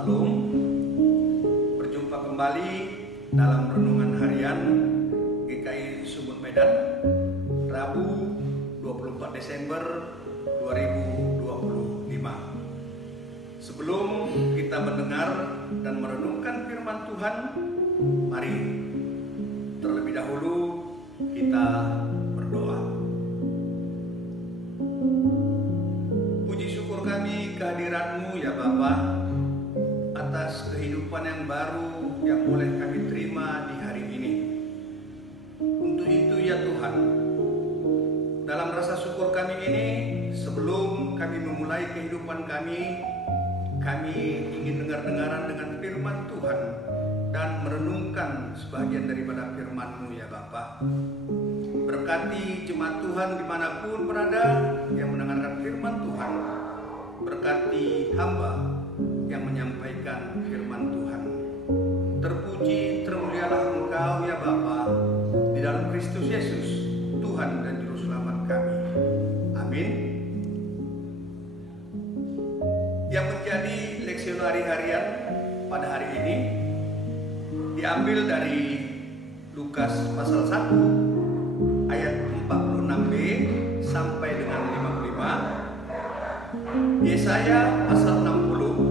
Salam, berjumpa kembali dalam renungan harian GKI Sumut Medan, Rabu 24 Desember 2025. Sebelum kita mendengar dan merenungkan firman Tuhan, mari terlebih dahulu kita berdoa. Puji syukur kami kehadirat-Mu ya Bapa, atas kehidupan yang baru yang boleh kami terima di hari ini. Untuk itu ya Tuhan, dalam rasa syukur kami ini, sebelum kami memulai kehidupan kami ingin dengar-dengaran dengan firman Tuhan dan merenungkan sebagian daripada firman-Mu ya Bapa. Berkati jemaat Tuhan dimanapun berada yang mendengarkan firman Tuhan. Berkati hamba yang menyampaikan firman Tuhan. Terpuji, termulialah Engkau ya Bapa, di dalam Kristus Yesus, Tuhan dan Juru Selamat kami. Amin. Yang menjadi leksionari harian pada hari ini diambil dari Lukas pasal 1 ayat 46b sampai dengan 55, Yesaya pasal 60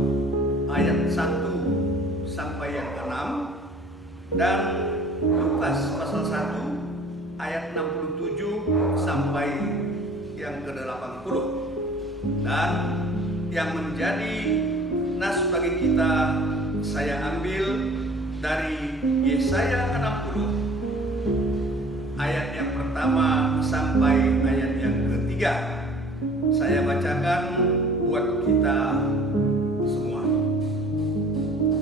ayat 1 sampai yang ke-6, dan Lukas pasal 1 ayat 67 sampai yang ke-80. Dan yang menjadi nas bagi kita saya ambil dari Yesaya 60 ayat yang pertama sampai ayat yang ketiga. Saya bacakan buat kita semua.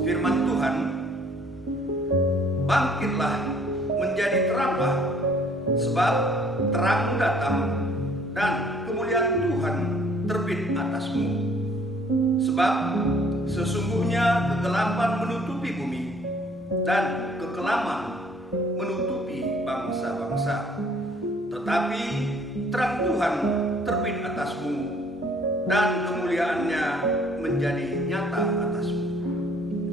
Firman Tuhan, bangkitlah menjadi teranglah, sebab terang datang dan kemuliaan Tuhan terbit atasmu. Sebab sesungguhnya kegelapan menutupi bumi dan kekelaman menutupi bangsa-bangsa. Tetapi terang Tuhan terbit atasmu dan kemuliaannya menjadi nyata atasmu.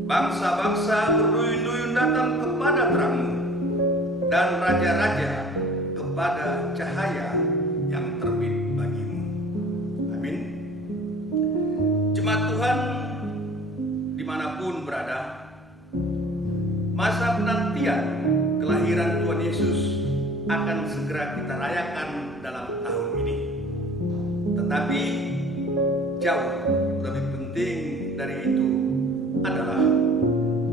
Bangsa-bangsa berduyun-duyun datang kepada terangmu, dan raja-raja kepada cahaya yang terbit bagimu. Amin. Jemaat Tuhan dimanapun berada, masa penantian kelahiran Tuhan Yesus akan segera kita rayakan dalam tahun ini. Tetapi jauh lebih penting dari itu adalah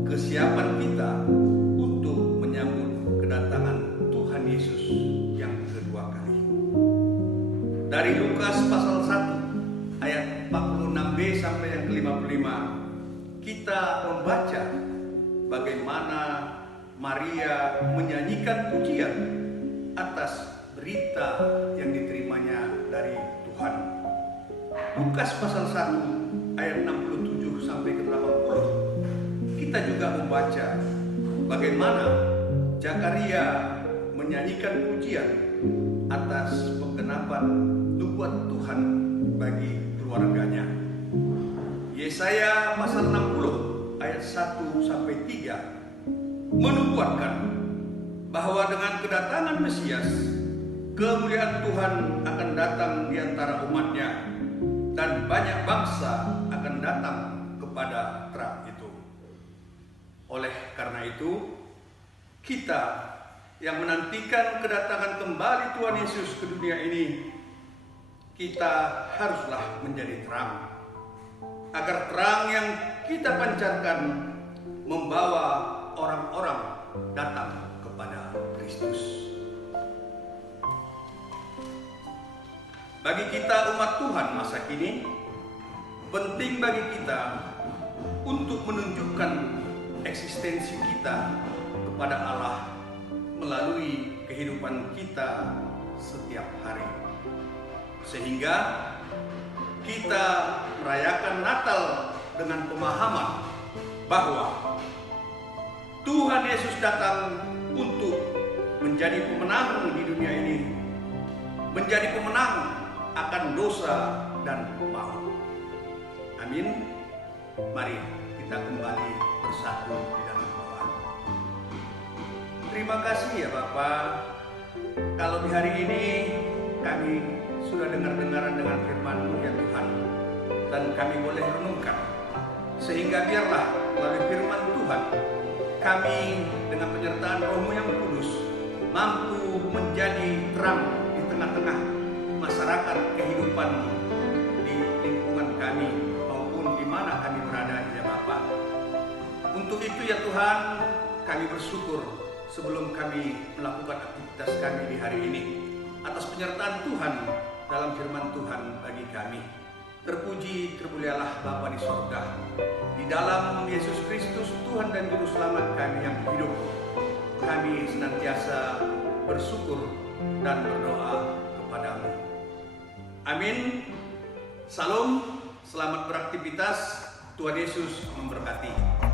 kesiapan kita untuk menyambut kedatangan Tuhan Yesus yang kedua kali. Dari Lukas pasal 1 ayat 46b sampai yang ke-55, kita membaca bagaimana Maria menyanyikan pujian atas berita yang diterimanya dari Tuhan. Lukas pasal 1 ayat 67 sampai ke 80, kita juga membaca bagaimana Zakaria menyanyikan pujian atas penggenapan nubuat Tuhan bagi keluarganya. Yesaya pasal 60 ayat 1 sampai 3 menubuatkan bahwa dengan kedatangan Mesias, kemuliaan Tuhan akan datang di antara umatnya, dan banyak bangsa akan datang kepada terang itu. Oleh karena itu, kita yang menantikan kedatangan kembali Tuhan Yesus ke dunia ini, kita haruslah menjadi terang, agar terang yang kita pancarkan membawa orang-orang datang kepada Kristus. Bagi kita umat Tuhan masa kini, penting bagi kita untuk menunjukkan eksistensi kita kepada Allah melalui kehidupan kita setiap hari. Sehingga kita merayakan Natal dengan pemahaman bahwa Tuhan Yesus datang untuk menjadi pemenang di dunia ini, menjadi pemenang akan dosa dan maut. Amin. Mari kita kembali bersatu di dalam doa. Terima kasih ya Bapa, kalau di hari ini kami sudah dengar-dengaran dengan firman-Mu ya Tuhan, dan kami boleh renungkan, sehingga biarlah melalui firman Tuhan kami dengan penyertaan Roh-Mu yang kudus mampu menjadi terang di tengah-tengah masyarakat kehidupan di lingkungan kami maupun di mana kami berada ya Bapa. Untuk itu ya Tuhan, kami bersyukur sebelum kami melakukan aktivitas kami di hari ini atas penyertaan Tuhan dalam firman Tuhan bagi kami. Terpuji termulialah Bapa di sorga, di dalam Yesus Kristus Tuhan dan Juru Selamat kami yang hidup. Kami senantiasa bersyukur dan berdoa kepadamu. Amin. Salam, selamat beraktivitas. Tuhan Yesus memberkati.